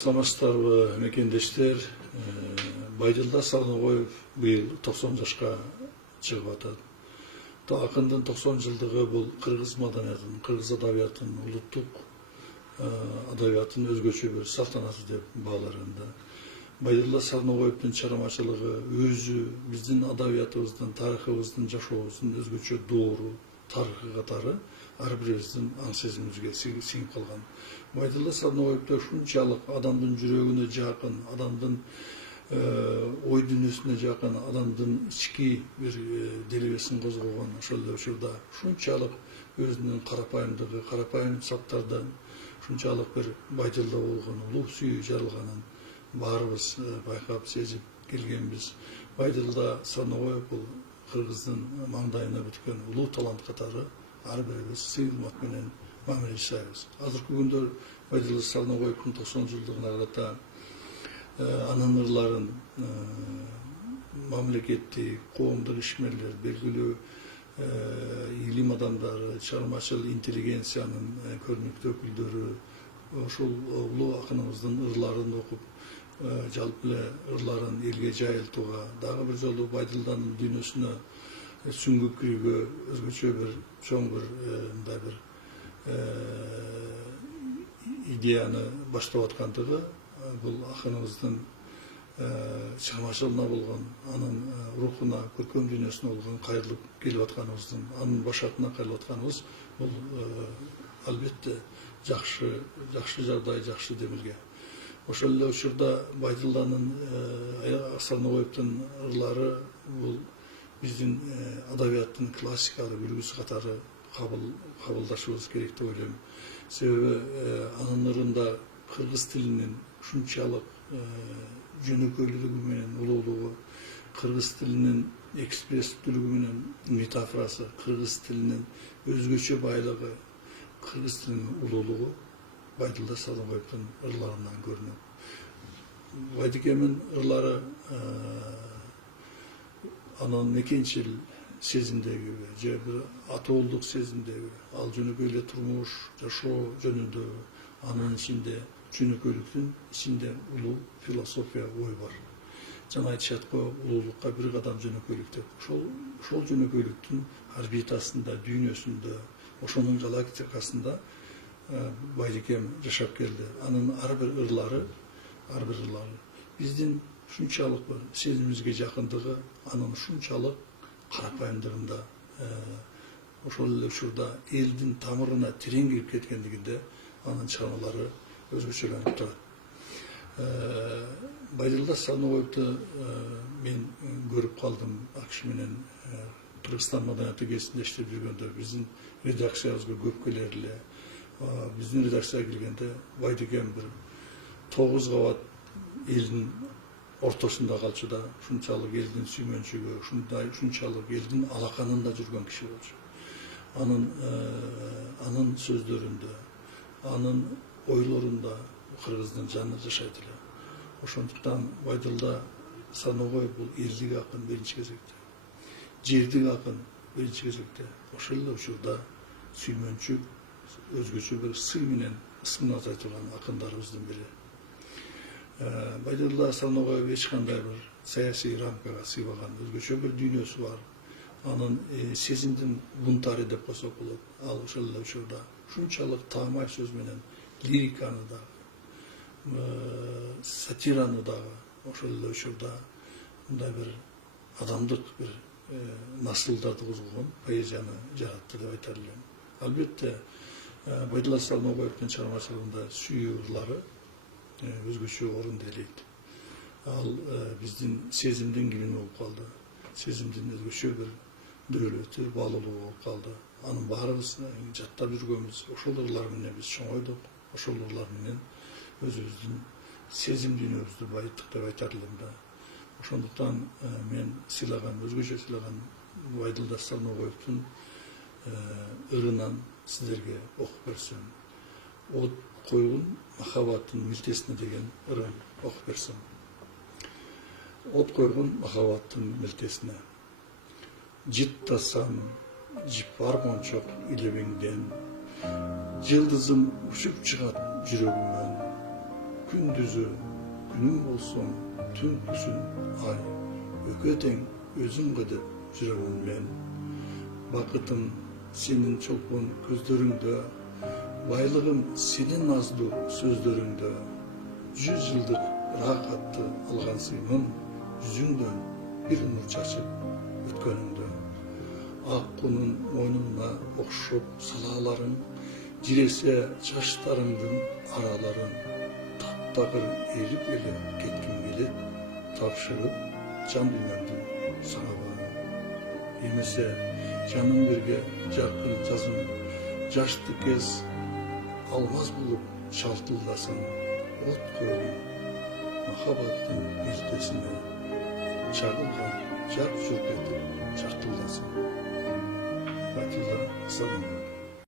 Саламатсыздарбы, мекендештер. Байдылда Сарногоев быйыл 90 жашка чыгып атат. Акындын 90 жылдыгы бул кыргыз маданиятынын, кыргыз адабиятынын, улуттук адабиятынын өзгөчө бир салтанаты деп бааларында. Байдылда Сарногоевдун чыгармачылыгы өзү биздин адабиятыбыздын, тарыхыбыздын, жашообуздун өзгөчө доору, тарыхы катары ар бирибиздин аң сезимибизге сиңип калган. Байдылда Сарногоевдо шунчалык адамдын жүрөгүнө жакын, адамдын ой дүйнөсүнө жакын, адамдын ички бир делебесин козгогон ошол учурда шунчалык өзүнүн карапайымдыгы, карапайым саптардан шунчалык бир байдылда болгон улуу сүйүү жаралганын баарыбыз байкап сезип келгенбиз. Байдылда Сарногоев бул кыргыздын маңдайына бүткөн улуу талант катары ар бирибиз сый урмат менен мамиле жасайбыз. Азыркы күндөр Байдылда Сарногоевдун 90 жылдыгына карата анын ырларын мамлекеттик, коомдук ишмерлер, белгилүү илим адамдары, чыгармачыл интеллигенциянын көрүнүктүү өкүлдөрү ошол улуу акыныбыздын ырларын окуп, жалпы эле ырларын элге жайылтууга, дагы бир жолу Байдылданын дүйнөсүнө сүңгүп кирүүгө өзгөчө бир чоң бир мындай бир идеяны баштап аткандыгы бул акыныбыздын чыгармачылыгына болгон, анын рухуна, көркөм дүйнөсүнө болгон кайрылып келип атканыбыздын, анын башатына кайрылып атканыбыз бул албетте жакшы жагдай, жакшы демилге. Ошол эле учурда Байдылданын Сарногоевдун ырлары бул биздин адабияттын классикалык үлгүсү катары кабылдашыбыз керек деп ойлойм. Себеби анын ырында кыргыз тилинин шунчалык жөнөкөйлүгү менен улуулугу, кыргыз тилинин экспресстүүлүгү менен метафорасы, кыргыз тилинин өзгөчө байлыгы, кыргыз тилинин улуулугу Байдылда Сарногоевдун ырларынан көрүнөт. Байдыкемдин ырлары анын мекенчил сезимдеги же бир атоолдук сезимдеги, ал жөнөкөй эле турмуш, жашоо жөнүндө, анын ичинде жөнөкөйлүктүн ичинде улуу философия ой бар. Жана айтышат го, улуулукка бир кадам жөнөкөйлүк деп. Ошол жөнөкөйлүктүн орбитасында, дүйнөсүндө, ошонун галактикасында Байдыкем жашап келди. Анын ар бир ырлары биздин шунчалык бир сезимибизге жакындыгы, анын шунчалык карапайымдыгында, ошол эле учурда элдин тамырына терең кирип кеткендигинде анын чыгармалары өзгөчөлөнүп турат. Байдылда Сарногоевду мен көрүп калдым АКШ менен Кыргызстан маданияты кезинде иштеп жүргөндө, биздин редакциябызга көп келер эле. Биздин редакцияга келгенде Байдыкем бир 9 кабат элдин ортосунда калчу да, шунчалык элдин сүймөнчүгү, шунчалык элдин алаканында жүргөн киши болчу. Анын сөздөрүндө, анын ойлорунда кыргыздын жаны жашайт эле. Ошондуктан Байдылда Сарногоев бул элдик акын биринчи кезекте, жердик акын биринчи кезекте. Ошол эле учурда сүймөнчүк, өзгөчө бир сый менен ысмына айтылган акындарыбыздын бири. Байдылда Сарногоев эч кандай бир саясий рамкага сыйбаган, өзгөчө бир дүйнөсү бар. Анын сезимдин бунтары деп койсок болот. Ал ошол эле учурда шунчалык таамай сөз менен лириканы дагы, сатираны дагы ошол эле учурда мындай бир адамдык бир насылдарды козгогон поэзияны жаратты деп айтар элем. Албетте Байдылда Сарногоевдун чыгармачылыгында сүйүү ырлары өзгөчө орун ээлейт. Ал биздин сезимдин кимини болуп калды. Сезимдин өзгөчө бир дөөлөтү, баалуулугу болуп калды. Анын баарыбыз жаттап жүргөнбүз. Ошол ырлар менен биз чоңойдук. Ошол ырлар менен өзүбүздүн сезим дүйнөбүздү байыттык деп айтар элем да. Ошондуктан мен өзгөчө сыйлаган Байдылда Сарногоевдун ырынан сиздерге окуп берсем. От койгун махаббаттын милтесине деген ырын окуп берсем. От койгун махаббаттын милтесине. Жыттасам, жип арманчок илебиңден, жылдызым учуп чыгат жүрөгүмөн. Gündüzü günüm bolsun, tünküsün ay. Ököteň özüň gidip jüremin men. Bakytym senin çokun gözleriňde, baylygym senin nazlı sözleriňde. 100 ýyldyk rahatty algansyňyň yüzüňden bir nur çaçyp ötkeninde. Ak kunun moynuna okşop salalaryň, jirese çaşlaryňdan aralaryn tapdagır erip ele ketkim gelip, tapşyryp can dünýämden sana barym. Emese canım birge jakyn jazym, jaşty kez almaz bulup çaltıldasan, ot koyun, mahabattın iltesine, çağılgan, jar jürp etip çartıldasan. Batılda sanım.